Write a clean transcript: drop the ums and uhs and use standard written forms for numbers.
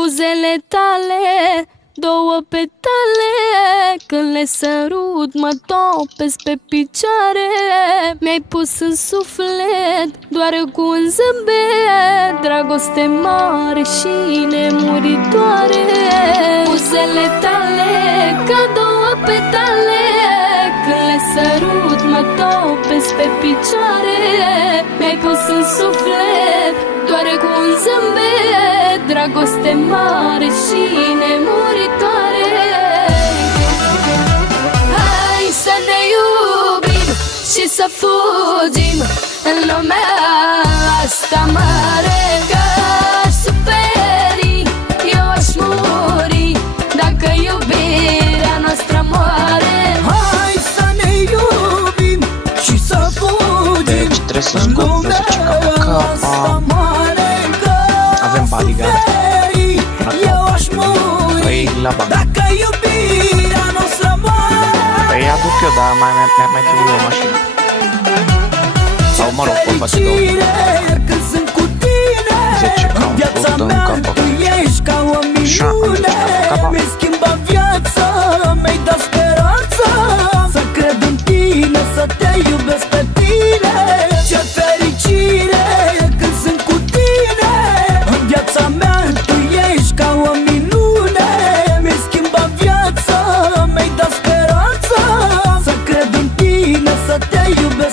Buzele tale, două petale, când le sărut mă topesc pe picioare. Mi-ai pus în suflet doar cu un zâmbet, dragoste mare și nemuritoare. Buzele tale ca două petale, când le sărut mă topesc pe picioare. Mi-ai pus în suflet doar cu un zâmbet, dragoste mare și nemuritoare. Hai să ne iubim și să fugim în lumea asta mare. Că-aș suferi, eu aș muri dacă iubirea noastră moare. Hai să ne iubim și să fugim. Deci trebuie să scot 10 capa. Avem bodyguard. Eu aș muri Păi la bani. dacă iubirea noastră moare. Păi aduc eu, dar mai trebuie o mașină. Sau mă rog, pot face două. Când sunt cu tine, 10 capa, viața dăm mea capa. tu ești ca o Așa, am 10 minune. capa. Mi-ai schimbat